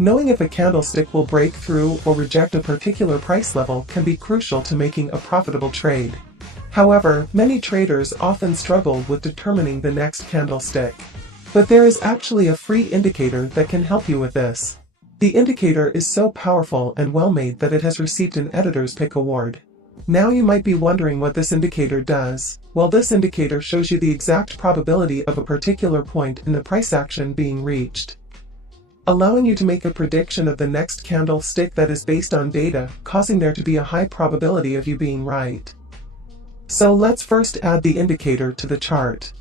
Knowing if a candlestick will break through or reject a particular price level can be crucial to making a profitable trade. However, many traders often struggle with determining the next candlestick. But there is actually a free indicator that can help you with this. The indicator is so powerful and well-made that it has received an Editor's Pick award. Now you might be wondering what this indicator does. Well, this indicator shows you the exact probability of a particular point in the price action being reached, allowing you to make a prediction of the next candlestick that is based on data, causing there to be a high probability of you being right. So let's first add the indicator to the chart.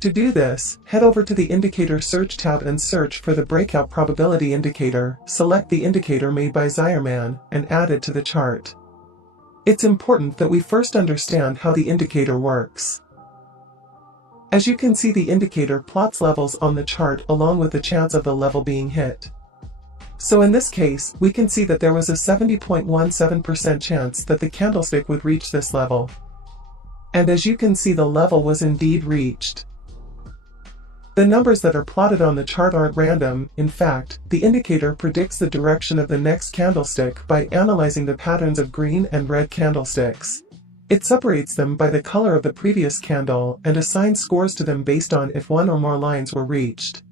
To do this, head over to the Indicator Search tab and search for the Breakout Probability Indicator. Select the indicator made by Zierman and add it to the chart. It's important that we first understand how the indicator works. As you can see, the indicator plots levels on the chart along with the chance of the level being hit. So in this case, we can see that there was a 70.17% chance that the candlestick would reach this level. And as you can see, the level was indeed reached. The numbers that are plotted on the chart aren't random. In fact, the indicator predicts the direction of the next candlestick by analyzing the patterns of green and red candlesticks. It separates them by the color of the previous candle and assigns scores to them based on if one or more lines were reached.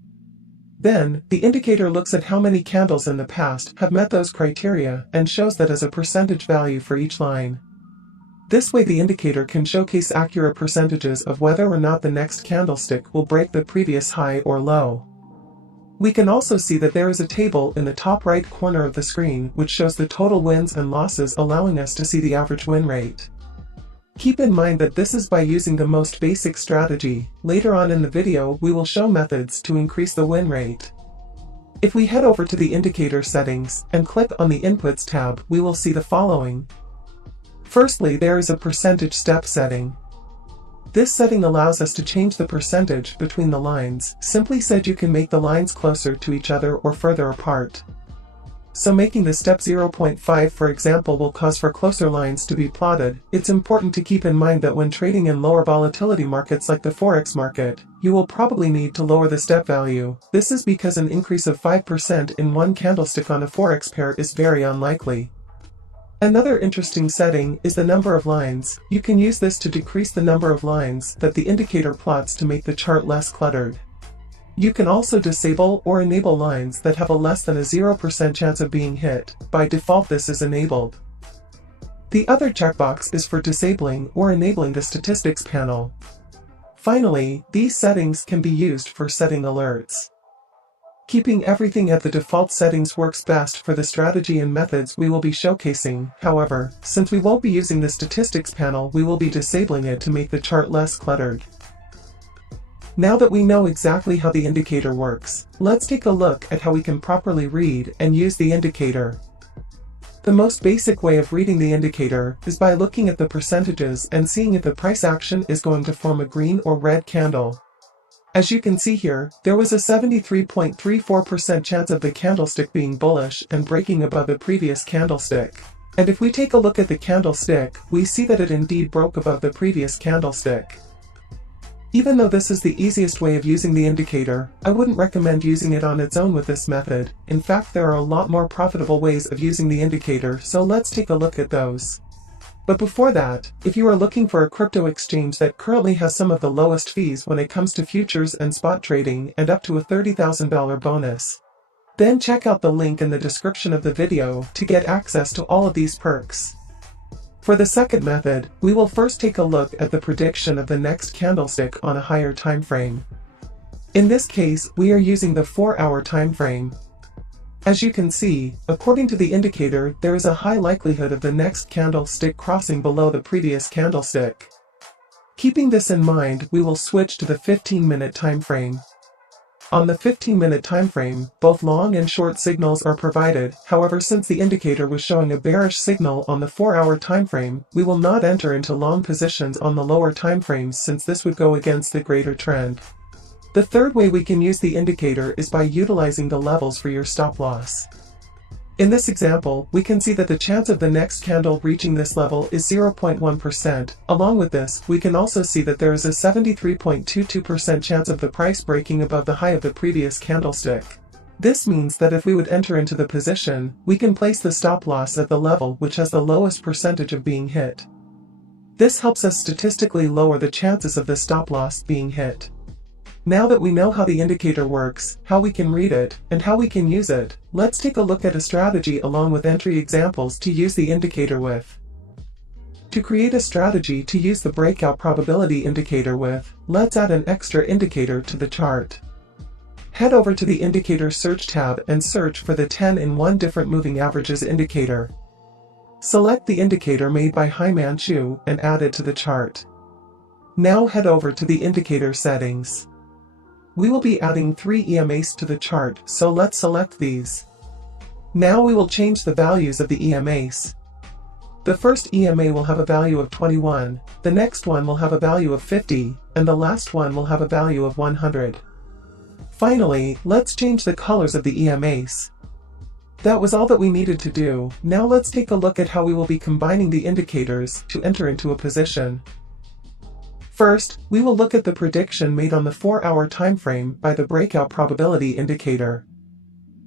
Then, the indicator looks at how many candles in the past have met those criteria and shows that as a percentage value for each line. This way the indicator can showcase accurate percentages of whether or not the next candlestick will break the previous high or low. We can also see that there is a table in the top right corner of the screen which shows the total wins and losses, allowing us to see the average win rate. Keep in mind that this is by using the most basic strategy. Later on in the video we will show methods to increase the win rate. If we head over to the indicator settings and click on the Inputs tab, we will see the following. Firstly, there is a percentage step setting. This setting allows us to change the percentage between the lines. Simply said, you can make the lines closer to each other or further apart. So making the step 0.5 for example will cause for closer lines to be plotted. It's important to keep in mind that when trading in lower volatility markets like the forex market, you will probably need to lower the step value. This is because an increase of 5% in one candlestick on a forex pair is very unlikely. Another interesting setting is the number of lines. You can use this to decrease the number of lines that the indicator plots to make the chart less cluttered. You can also disable or enable lines that have a less than a 0% chance of being hit. By default this is enabled. The other checkbox is for disabling or enabling the statistics panel. Finally, these settings can be used for setting alerts. Keeping everything at the default settings works best for the strategy and methods we will be showcasing. However, since we won't be using the statistics panel, we will be disabling it to make the chart less cluttered. Now that we know exactly how the indicator works, let's take a look at how we can properly read and use the indicator. The most basic way of reading the indicator is by looking at the percentages and seeing if the price action is going to form a green or red candle. As you can see here, there was a 73.34% chance of the candlestick being bullish and breaking above the previous candlestick. And if we take a look at the candlestick, we see that it indeed broke above the previous candlestick. Even though this is the easiest way of using the indicator, I wouldn't recommend using it on its own with this method. In fact, there are a lot more profitable ways of using the indicator, so let's take a look at those. But before that, if you are looking for a crypto exchange that currently has some of the lowest fees when it comes to futures and spot trading and up to a $30,000 bonus, then check out the link in the description of the video to get access to all of these perks. For the second method, we will first take a look at the prediction of the next candlestick on a higher time frame. In this case, we are using the 4-hour time frame. As you can see, according to the indicator, there is a high likelihood of the next candlestick crossing below the previous candlestick. Keeping this in mind, we will switch to the 15-minute time frame. On the 15-minute time frame, both long and short signals are provided. However, since the indicator was showing a bearish signal on the 4-hour time frame, we will not enter into long positions on the lower time frames since this would go against the greater trend. The third way we can use the indicator is by utilizing the levels for your stop loss. In this example, we can see that the chance of the next candle reaching this level is 0.1%. Along with this, we can also see that there is a 73.22% chance of the price breaking above the high of the previous candlestick. This means that if we would enter into the position, we can place the stop loss at the level which has the lowest percentage of being hit. This helps us statistically lower the chances of the stop loss being hit. Now that we know how the indicator works, how we can read it, and how we can use it, let's take a look at a strategy along with entry examples to use the indicator with. To create a strategy to use the breakout probability indicator with, let's add an extra indicator to the chart. Head over to the Indicator Search tab and search for the 10 in 1 different moving averages indicator. Select the indicator made by Hyman Chu and add it to the chart. Now head over to the indicator settings. We will be adding 3 EMAs to the chart, so let's select these. Now we will change the values of the EMAs. The first EMA will have a value of 21, the next one will have a value of 50, and the last one will have a value of 100. Finally, let's change the colors of the EMAs. That was all that we needed to do. Now let's take a look at how we will be combining the indicators to enter into a position. First, we will look at the prediction made on the 4-hour time frame by the breakout probability indicator.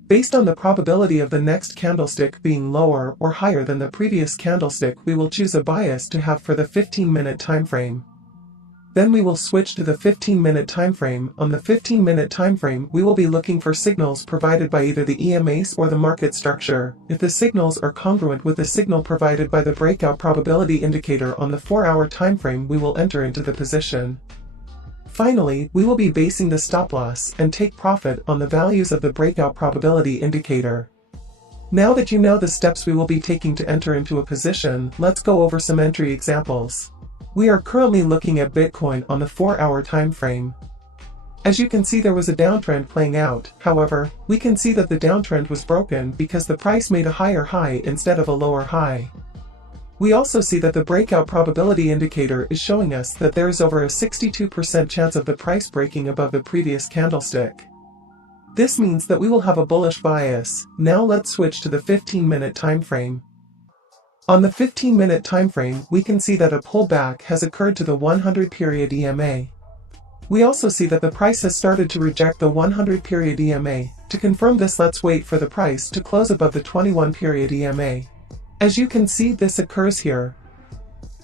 Based on the probability of the next candlestick being lower or higher than the previous candlestick, we will choose a bias to have for the 15-minute time frame. Then we will switch to the 15-minute time frame. On the 15-minute time frame, we will be looking for signals provided by either the EMAs or the market structure. If the signals are congruent with the signal provided by the breakout probability indicator on the 4-hour time frame, we will enter into the position. Finally, we will be basing the stop loss and take profit on the values of the breakout probability indicator. Now that you know the steps we will be taking to enter into a position, let's go over some entry examples. We are currently looking at Bitcoin on the 4-hour time frame. As you can see, there was a downtrend playing out. However, we can see that the downtrend was broken because the price made a higher high instead of a lower high. We also see that the breakout probability indicator is showing us that there is over a 62% chance of the price breaking above the previous candlestick. This means that we will have a bullish bias. Now let's switch to the 15-minute time frame. On the 15-minute time frame, we can see that a pullback has occurred to the 100-period EMA. We also see that the price has started to reject the 100-period EMA. To confirm this, let's wait for the price to close above the 21-period EMA. As you can see, this occurs here.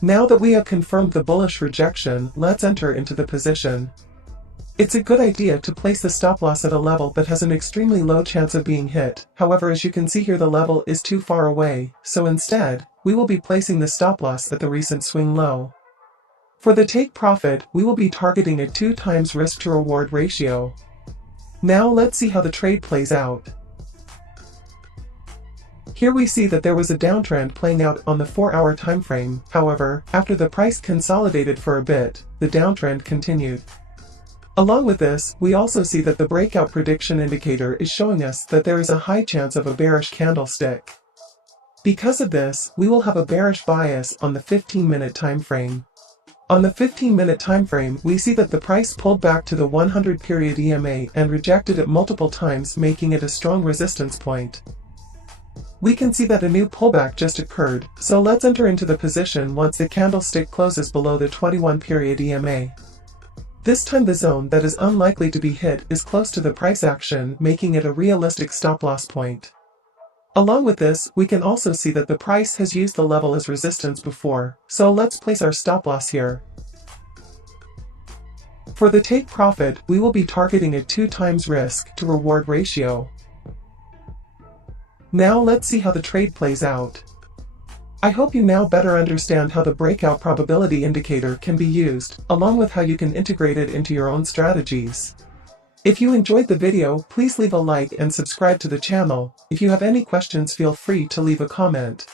Now that we have confirmed the bullish rejection, let's enter into the position. It's a good idea to place the stop loss at a level that has an extremely low chance of being hit. However, as you can see here, the level is too far away, so instead, we will be placing the stop loss at the recent swing low. For the take profit, we will be targeting a 2 times risk to reward ratio. Now let's see how the trade plays out. Here we see that there was a downtrend playing out on the 4-hour time frame. However, after the price consolidated for a bit, the downtrend continued. Along with this, we also see that the breakout prediction indicator is showing us that there is a high chance of a bearish candlestick. Because of this, we will have a bearish bias on the 15-minute time frame. On the 15-minute time frame, we see that the price pulled back to the 100-period EMA and rejected it multiple times, making it a strong resistance point. We can see that a new pullback just occurred, so let's enter into the position once the candlestick closes below the 21-period EMA. This time the zone that is unlikely to be hit is close to the price action, making it a realistic stop loss point. Along with this, we can also see that the price has used the level as resistance before, so let's place our stop loss here. For the take profit, we will be targeting a 2 times risk to reward ratio. Now let's see how the trade plays out. I hope you now better understand how the breakout probability indicator can be used, along with how you can integrate it into your own strategies. If you enjoyed the video, please leave a like and subscribe to the channel. If you have any questions, feel free to leave a comment.